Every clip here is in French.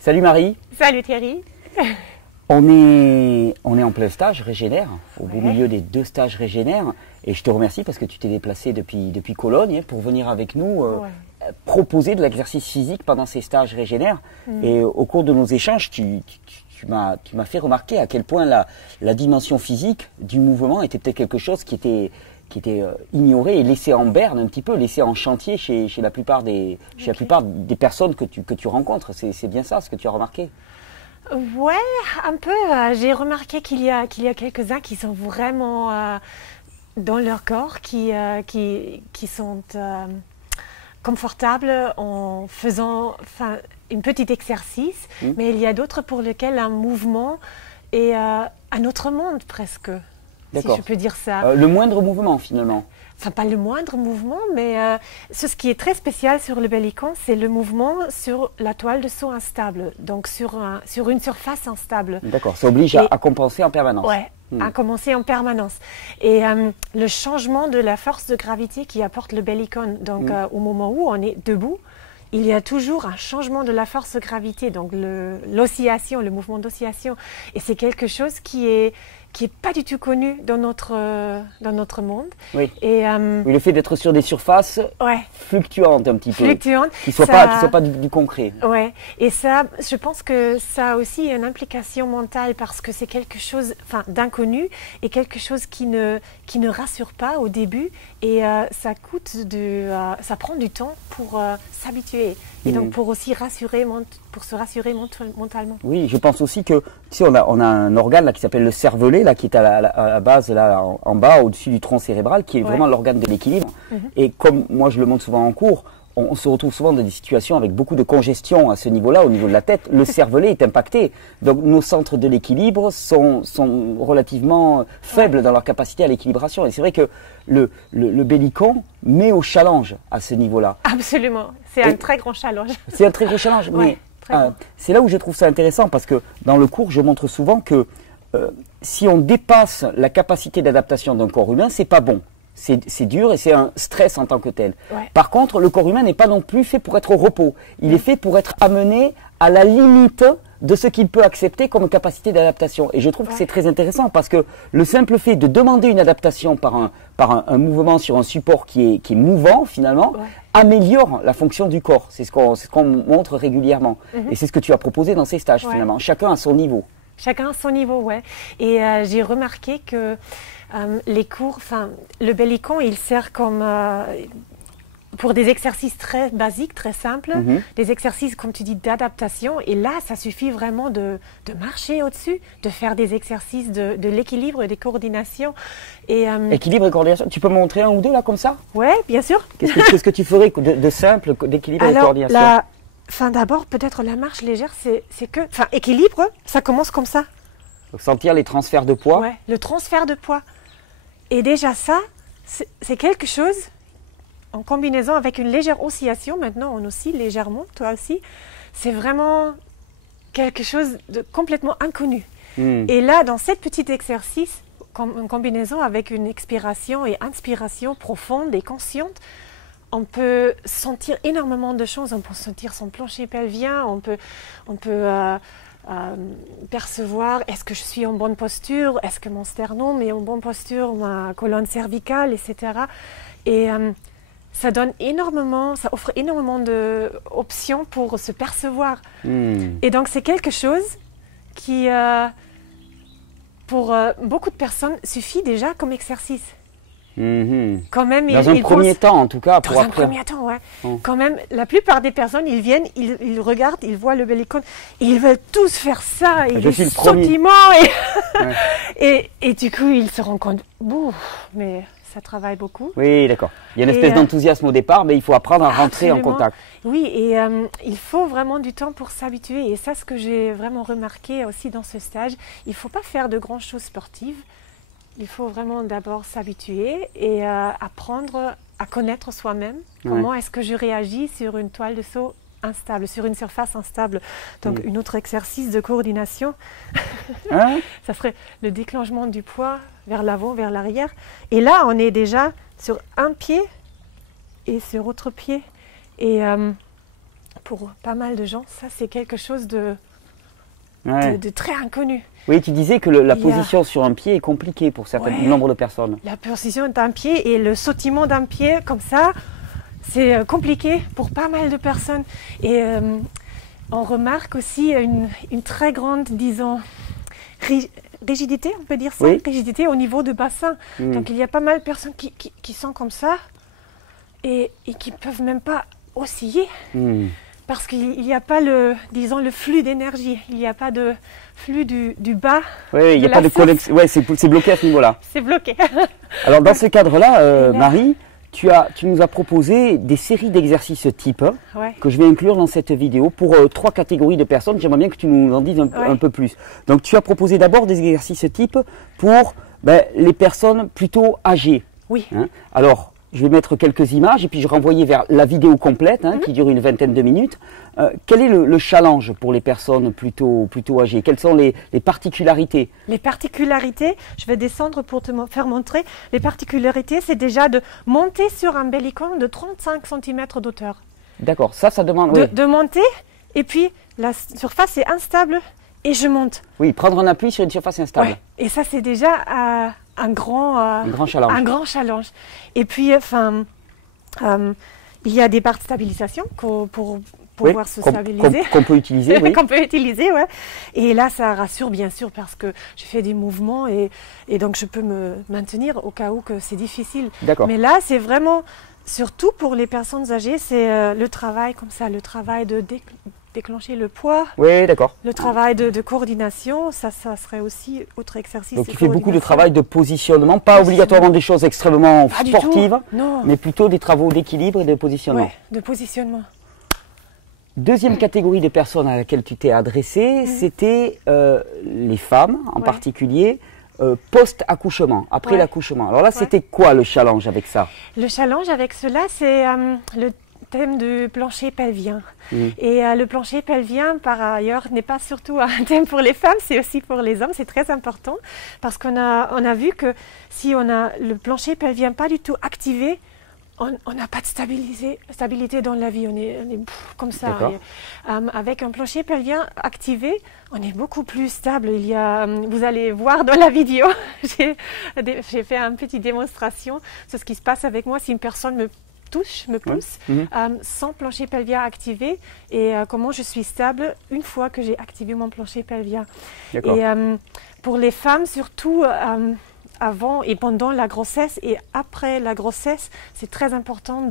Salut Marie. Salut Thierry. On est en plein stage Régénère, au beau Ouais. milieu des 2 stages Régénère. Et je te remercie parce que tu t'es déplacé depuis Cologne pour venir avec nous proposer de l'exercice physique pendant ces stages Régénère. Et au cours de nos échanges, tu m'as fait remarquer à quel point la dimension physique du mouvement était peut-être quelque chose qui était ignoré et laissé en berne un petit peu, laissé en chantier chez la plupart des personnes que tu rencontres. C'est bien ça ce que tu as remarqué? Ouais, un peu. J'ai remarqué qu'il y a quelques-uns qui sont vraiment dans leur corps, qui sont confortables en faisant un petit exercice, mais il y a d'autres pour lesquels un mouvement est un autre monde presque, si je peux dire ça. Le moindre mouvement finalement. Enfin, pas le moindre mouvement, mais ce qui est très spécial sur le Bellicon, c'est le mouvement sur la toile de saut instable, donc sur une surface instable. D'accord, ça oblige à compenser en permanence. Oui, à commencer en permanence. Et le changement de la force de gravité qui apporte le Bellicon, donc au moment où on est debout, il y a toujours un changement de la force de gravité, donc l'oscillation, le mouvement d'oscillation. Et c'est quelque chose qui est pas du tout connu dans notre monde. Oui. Et, oui, le fait d'être sur des surfaces fluctuantes un petit peu. Fluctuantes. Qui ne soient pas du concret. Ouais. Et ça, je pense que ça a aussi une implication mentale parce que c'est quelque chose d'inconnu et quelque chose qui ne rassure pas au début. Et ça prend du temps pour s'habituer. Et donc pour aussi se rassurer mentalement. Oui, je pense aussi que tu sais, on a un organe là qui s'appelle le cervelet là, qui est à la base là en bas au-dessus du tronc cérébral, qui est vraiment l'organe de l'équilibre. Et comme moi je le montre souvent en cours, on se retrouve souvent dans des situations avec beaucoup de congestion à ce niveau-là, au niveau de la tête. Le cervelet est impacté. Donc nos centres de l'équilibre sont relativement faibles dans leur capacité à l'équilibration. Et c'est vrai que le Bellicon met au challenge à ce niveau-là. Absolument. C'est un très grand challenge. C'est un très gros challenge. Mais c'est là où je trouve ça intéressant parce que dans le cours, je montre souvent que si on dépasse la capacité d'adaptation d'un corps humain, c'est pas bon. C'est dur et c'est un stress en tant que tel. Ouais. Par contre, le corps humain n'est pas non plus fait pour être au repos. Il est fait pour être amené à la limite de ce qu'il peut accepter comme capacité d'adaptation. Et je trouve que c'est très intéressant parce que le simple fait de demander une adaptation par un mouvement sur un support qui est mouvant finalement, améliore la fonction du corps. C'est ce qu'on montre régulièrement. Et c'est ce que tu as proposé dans ces stages finalement. Chacun à son niveau. Chacun à son niveau, ouais. Et j'ai remarqué que les cours, le Bellicon, il sert comme pour des exercices très basiques, très simples, des exercices, comme tu dis, d'adaptation. Et là, ça suffit vraiment de marcher au-dessus, de faire des exercices de l'équilibre et des coordinations. Et, équilibre et coordination. Tu peux me montrer un ou deux là comme ça? Ouais, bien sûr. Qu'est-ce que tu ferais de simple, d'équilibre et de coordination? D'abord, peut-être la marche légère, c'est que... équilibre, ça commence comme ça. Donc, sentir les transferts de poids. Ouais, le transfert de poids. Et déjà ça, c'est quelque chose, en combinaison avec une légère oscillation, maintenant on oscille légèrement, toi aussi, c'est vraiment quelque chose de complètement inconnu. Et là, dans cet petit exercice, en combinaison avec une expiration et inspiration profonde et consciente, on peut sentir énormément de choses. On peut sentir son plancher pelvien, on peut percevoir est-ce que je suis en bonne posture, est-ce que mon sternum est en bonne posture, ma colonne cervicale, etc. Et ça donne énormément, ça offre énormément d'options pour se percevoir. Et donc c'est quelque chose qui, pour beaucoup de personnes, suffit déjà comme exercice. Quand même, dans un premier temps, en tout cas. Dans un premier temps, ouais. Quand même, la plupart des personnes, ils viennent, ils regardent, ils voient le Bellicon, ils veulent tous faire ça, et les sautillements, et du coup, ils se rendent compte, mais ça travaille beaucoup. Oui, d'accord. Il y a une espèce d'enthousiasme au départ, mais il faut apprendre à rentrer en contact. Oui, et il faut vraiment du temps pour s'habituer, et ça, ce que j'ai vraiment remarqué aussi dans ce stage, il ne faut pas faire de grandes choses sportives. Il faut vraiment d'abord s'habituer et apprendre à connaître soi-même. Comment est-ce que je réagis sur une toile de saut instable, sur une surface instable. Donc, un autre exercice de coordination, ça serait le déclenchement du poids vers l'avant, vers l'arrière. Et là, on est déjà sur un pied et sur l'autre pied. Et pour pas mal de gens, ça c'est quelque chose de très inconnu. Oui, tu disais que la position sur un pied est compliquée pour certains nombre de personnes. La position d'un pied et le sautillement d'un pied comme ça, c'est compliqué pour pas mal de personnes. Et on remarque aussi une très grande, disons, rigidité, on peut dire ça, rigidité au niveau du bassin. Donc il y a pas mal de personnes qui sont comme ça et qui ne peuvent même pas osciller. Parce qu'il n'y a pas le flux d'énergie, il n'y a pas de flux du bas. Oui, il n'y a pas de connexion. Oui, c'est bloqué à ce niveau-là. C'est bloqué. Alors dans ce cadre-là, Marie, tu nous as proposé des séries d'exercices type que je vais inclure dans cette vidéo pour 3 catégories de personnes. J'aimerais bien que tu nous en dises un peu plus. Donc tu as proposé d'abord des exercices type pour les personnes plutôt âgées. Oui. Alors, je vais mettre quelques images et puis je renvoyer vers la vidéo complète qui dure une vingtaine de minutes. Quel est le challenge pour les personnes plutôt âgées? Quelles sont les particularités? Les particularités, je vais descendre pour te faire montrer. Les particularités, c'est déjà de monter sur un bellicone de 35 cm d'auteur. D'accord, ça demande... De monter et puis la surface est instable et je monte. Oui, prendre un appui sur une surface instable. Ouais. Et ça, c'est déjà... un grand challenge. Et puis, il y a des barres de stabilisation pour pouvoir se stabiliser. Qu'on peut utiliser, oui. Qu'on peut utiliser, ouais. Et là, ça rassure bien sûr parce que je fais des mouvements et donc je peux me maintenir au cas où que c'est difficile. D'accord. Mais là, c'est vraiment, surtout pour les personnes âgées, c'est le travail comme ça, le travail de déclencher le poids. Oui, d'accord. Le travail de coordination, ça serait aussi autre exercice. Donc tu fais beaucoup de travail de positionnement, pas obligatoirement des choses extrêmement sportives, mais plutôt des travaux d'équilibre et de positionnement. Oui, de positionnement. Deuxième catégorie de personnes à laquelle tu t'es adressée, c'était les femmes en particulier, post-accouchement, après l'accouchement. Alors là, c'était quoi le challenge avec ça? Le challenge avec cela, c'est le thème du plancher pelvien. Et le plancher pelvien, par ailleurs, n'est pas surtout un thème pour les femmes, c'est aussi pour les hommes, c'est très important parce qu'on a vu que si on a le plancher pelvien pas du tout activé, on n'a pas de stabilité dans la vie, on est comme ça. Et, avec un plancher pelvien activé, on est beaucoup plus stable. Vous allez voir dans la vidéo, j'ai fait une petite démonstration de ce qui se passe avec moi si une personne me pousse, sans plancher pelvien activé et comment je suis stable une fois que j'ai activé mon plancher pelvien. Et pour les femmes, surtout avant et pendant la grossesse et après la grossesse, c'est très important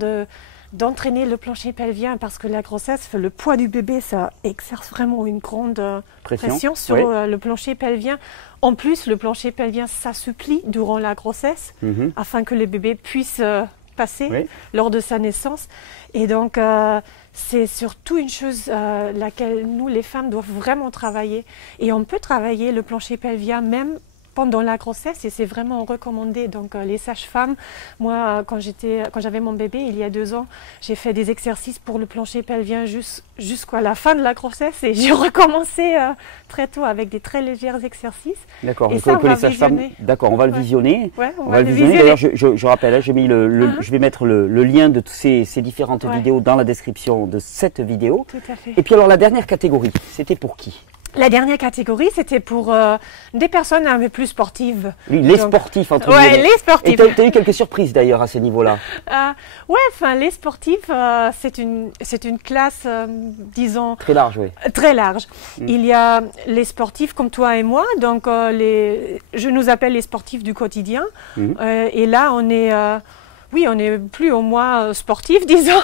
d'entraîner le plancher pelvien parce que la grossesse, le poids du bébé, ça exerce vraiment une grande pression sur le plancher pelvien. En plus, le plancher pelvien s'assouplit durant la grossesse afin que le bébé puisse passer lors de sa naissance. Et donc, c'est surtout une chose laquelle nous, les femmes, doivent vraiment travailler. Et on peut travailler le plancher pelvien même pendant la grossesse et c'est vraiment recommandé. Donc les sages-femmes, moi quand j'avais mon bébé il y a 2 ans, j'ai fait des exercices pour le plancher pelvien jusqu'à la fin de la grossesse et j'ai recommencé très tôt avec des très légers exercices. D'accord, on va les sages-femmes. D'accord, on va le visionner. On va le visionner. D'ailleurs, je rappelle, je vais mettre le lien de toutes ces différentes vidéos dans la description de cette vidéo. Tout à fait. Et puis alors la dernière catégorie, c'était pour qui? La dernière catégorie, c'était pour des personnes un peu plus sportives. Oui, les sportifs, entre guillemets. Oui, les sportifs. Et tu as eu quelques surprises d'ailleurs à ce niveau-là. Les sportifs, c'est une classe, disons... Très large, oui. Très large. Il y a les sportifs comme toi et moi, donc je nous appelle les sportifs du quotidien. Et là, on est... on n'est plus au moins sportif, disons.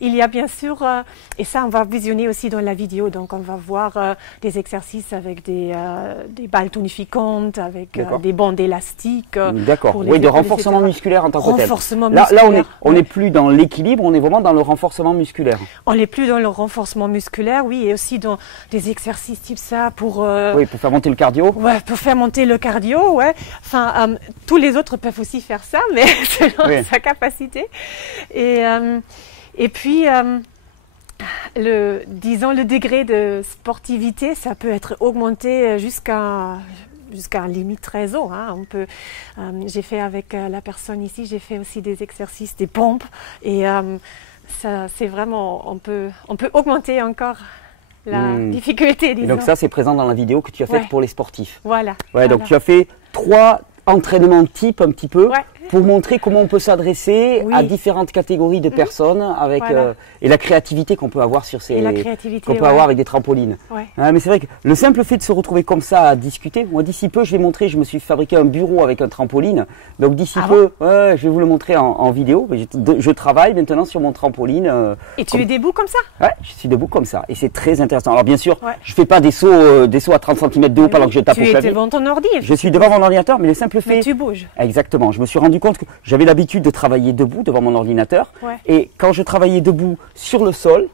Il y a bien sûr, et ça on va visionner aussi dans la vidéo, donc on va voir des exercices avec des balles tonifiantes, avec des bandes élastiques. D'accord, oui, de renforcement musculaire en tant que tel. Renforcement musculaire. Là on n'est plus dans l'équilibre, on est vraiment dans le renforcement musculaire. On n'est plus dans le renforcement musculaire, oui, et aussi dans des exercices type ça pour... pour faire monter le cardio. Ouais, pour faire monter le cardio, ouais. Enfin, tous les autres peuvent aussi faire ça, mais selon sa capacité. Et puis, le degré de sportivité, ça peut être augmenté jusqu'à un limite très haut. J'ai fait avec la personne ici, j'ai fait aussi des exercices, des pompes. Et ça, c'est vraiment, on peut augmenter encore la difficulté, disons. Et donc ça, c'est présent dans la vidéo que tu as faite pour les sportifs. Voilà. Ouais, donc tu as fait 3 entraînements type un petit peu, ouais. pour montrer comment on peut s'adresser à différentes catégories de personnes avec et la créativité qu'on peut avoir sur ces avoir avec des trampolines. Ouais. Mais c'est vrai que le simple fait de se retrouver comme ça à discuter, moi d'ici peu je vais montrer, je me suis fabriqué un bureau avec un trampoline, donc d'ici peu je vais vous le montrer en vidéo. Je travaille maintenant sur mon trampoline. Et tu es debout comme ça? Ouais, je suis debout comme ça et c'est très intéressant. Alors bien sûr, je fais pas des sauts à 30 cm de haut pendant que je tape au clavier. Tu es devant ton ordi. Je suis devant mon ordinateur, mais le simple fait. Mais tu bouges. Exactement. Je me suis rendu compte que j'avais l'habitude de travailler debout devant mon ordinateur. Et quand je travaillais debout sur le sol,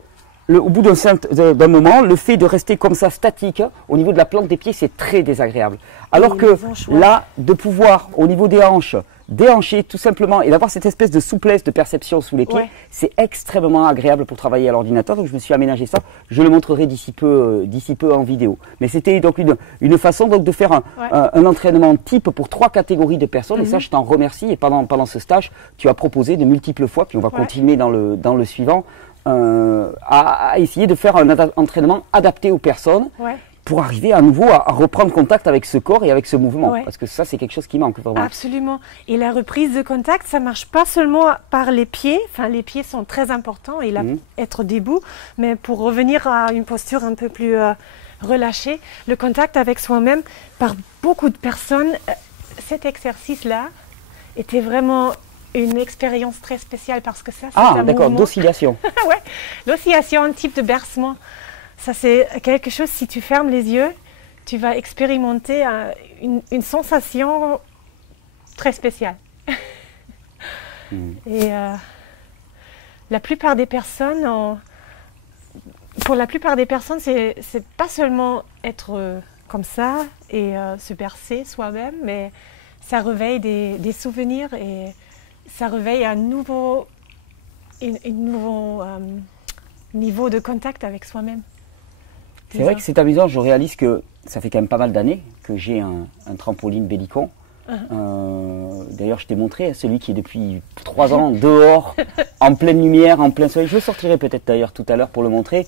au bout d'un moment, le fait de rester comme ça statique, au niveau de la plante des pieds, c'est très désagréable. Alors que là, de pouvoir, au niveau des hanches, déhancher tout simplement et d'avoir cette espèce de souplesse de perception sous les pieds, c'est extrêmement agréable pour travailler à l'ordinateur. Donc je me suis aménagé ça. Je le montrerai d'ici peu en vidéo. Mais c'était donc une façon donc de faire un entraînement type pour 3 catégories de personnes. Et ça, je t'en remercie. Et pendant ce stage, tu as proposé de multiples fois, puis on va continuer dans le suivant, à essayer de faire un entraînement adapté aux personnes. Pour arriver à nouveau à reprendre contact avec ce corps et avec ce mouvement. Parce que ça, c'est quelque chose qui manque vraiment. Absolument. Et la reprise de contact, ça marche pas seulement par les pieds. Enfin, les pieds sont très importants et être debout. Mais pour revenir à une posture un peu plus relâchée, le contact avec soi-même, par beaucoup de personnes, cet exercice-là était vraiment une expérience très spéciale parce que ça, c'est un d'accord, mouvement... d'oscillation. Ouais, l'oscillation, un type de bercement. Ça, c'est quelque chose, si tu fermes les yeux, tu vas expérimenter une sensation très spéciale. Et la plupart des personnes, pour la plupart des personnes, c'est pas seulement être comme ça et se bercer soi-même, mais ça réveille des souvenirs et ça réveille un nouveau niveau de contact avec soi-même. C'est vrai que c'est amusant, je réalise que ça fait quand même pas mal d'années que j'ai un trampoline Bellicon. D'ailleurs, je t'ai montré celui qui est depuis 3 ans dehors, en pleine lumière, en plein soleil. Je le sortirai peut-être d'ailleurs tout à l'heure pour le montrer.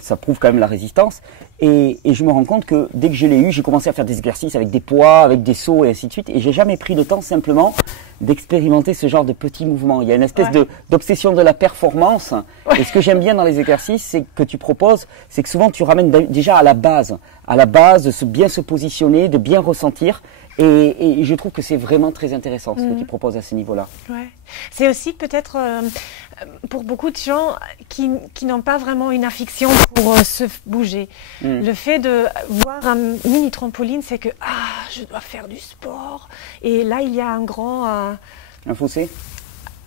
Ça prouve quand même la résistance. Et je me rends compte que dès que je l'ai eu, j'ai commencé à faire des exercices avec des poids, avec des sauts et ainsi de suite. Et j'ai jamais pris le temps simplement d'expérimenter ce genre de petits mouvements. Il y a une espèce d'obsession de la performance. Et ce que j'aime bien dans les exercices que tu proposes, c'est que souvent tu ramènes déjà à la base de bien se positionner, de bien ressentir. Et je trouve que c'est vraiment très intéressant ce que tu proposes à ce niveau-là. C'est aussi peut-être pour beaucoup de gens qui n'ont pas vraiment une affection pour se bouger. Le fait de voir un mini trampoline, c'est que je dois faire du sport. Et là, il y a un grand... un fossé.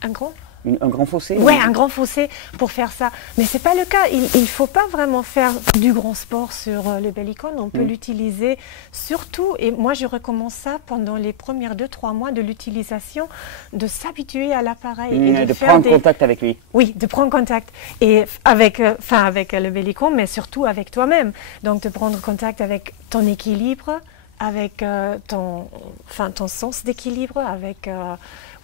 Un grand Un grand fossé? Oui, un grand fossé pour faire ça. Mais ce n'est pas le cas. Il ne faut pas vraiment faire du grand sport sur le Bellicon. On peut l'utiliser surtout, et moi je recommence ça pendant les premières 2-3 mois de l'utilisation, de s'habituer à l'appareil. Et de prendre contact avec lui. Oui, de prendre contact. Et avec le Bellicon, mais surtout avec toi-même. Donc de prendre contact avec ton équilibre, avec ton sens d'équilibre, avec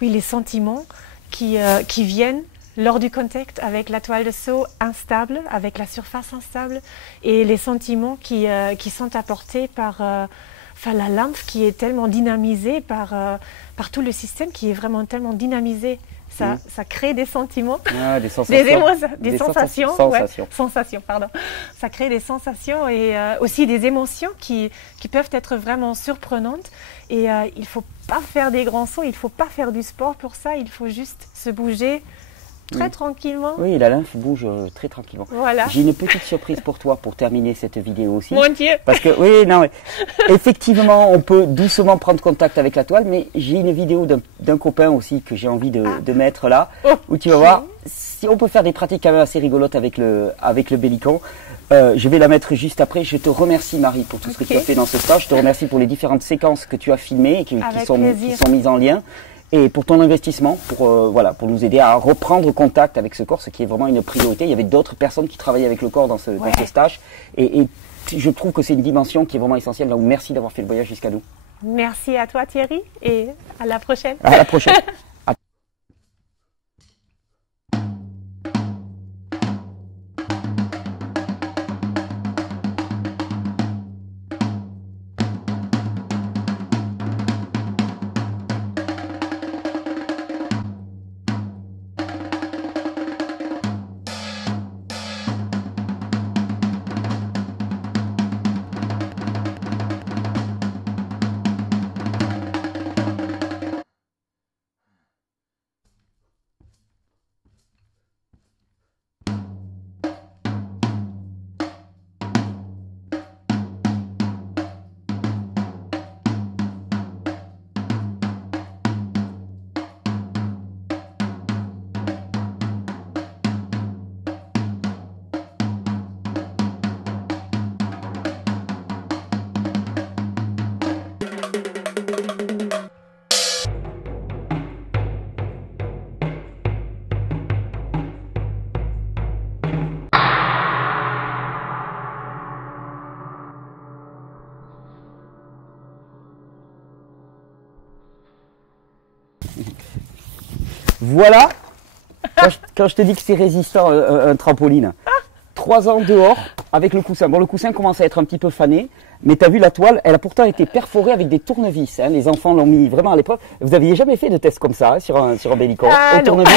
les sentiments qui viennent lors du contact avec la toile de saut instable, avec la surface instable, et les sentiments qui sont apportés par la lymphe qui est tellement dynamisée par tout le système qui est vraiment tellement dynamisé. Ça crée des sentiments, des sensations, des sensations. Sensations, pardon. Ça crée des sensations et aussi des émotions qui peuvent être vraiment surprenantes. Et il ne faut pas faire des grands sauts, il ne faut pas faire du sport pour ça, il faut juste se bouger très tranquillement. Oui, la lymphe bouge très tranquillement. Voilà. J'ai une petite surprise pour toi pour terminer cette vidéo aussi. Mon Dieu! Parce que, effectivement, on peut doucement prendre contact avec la toile, mais j'ai une vidéo d'un copain aussi que j'ai envie de mettre là, où tu vas voir, si on peut faire des pratiques quand même assez rigolotes avec le Bellicon. Je vais la mettre juste après. Je te remercie Marie pour tout ce que tu as fait dans ce stage. Je te remercie pour les différentes séquences que tu as filmées et qui sont mises en lien. Et pour ton investissement, pour nous aider à reprendre contact avec ce corps, ce qui est vraiment une priorité. Il y avait d'autres personnes qui travaillaient avec le corps dans ce stage. Et je trouve que c'est une dimension qui est vraiment essentielle. Donc merci d'avoir fait le voyage jusqu'à nous. Merci à toi Thierry et à la prochaine. À la prochaine. Voilà, quand je te dis que c'est résistant, un trampoline. 3 ans dehors avec le coussin. Bon, le coussin commence à être un petit peu fané, mais tu as vu la toile, elle a pourtant été perforée avec des tournevis. Hein. Les enfants l'ont mis vraiment à l'épreuve. Vous n'aviez jamais fait de test comme ça hein, sur un Bellico au tournevis?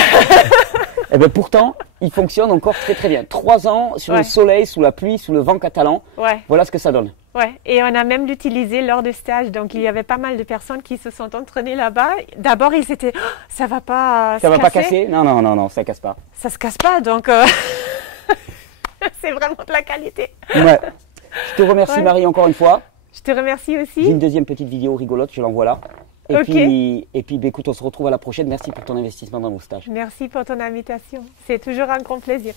Eh bien, pourtant, il fonctionne encore très très bien. 3 ans sur le soleil, sous la pluie, sous le vent catalan. Voilà ce que ça donne. Ouais, et on a même l'utilisé lors de stage. Donc, il y avait pas mal de personnes qui se sont entraînées là-bas. D'abord, ils étaient, oh, ça va pas ça va pas casser? Non, non, non, non, ça casse pas. Ça se casse pas, donc c'est vraiment de la qualité. Ouais. Je te remercie Marie encore une fois. Je te remercie aussi. J'ai une deuxième petite vidéo rigolote, je l'envoie là. Et puis, bah, écoute, on se retrouve à la prochaine. Merci pour ton investissement dans nos stages. Merci pour ton invitation. C'est toujours un grand plaisir.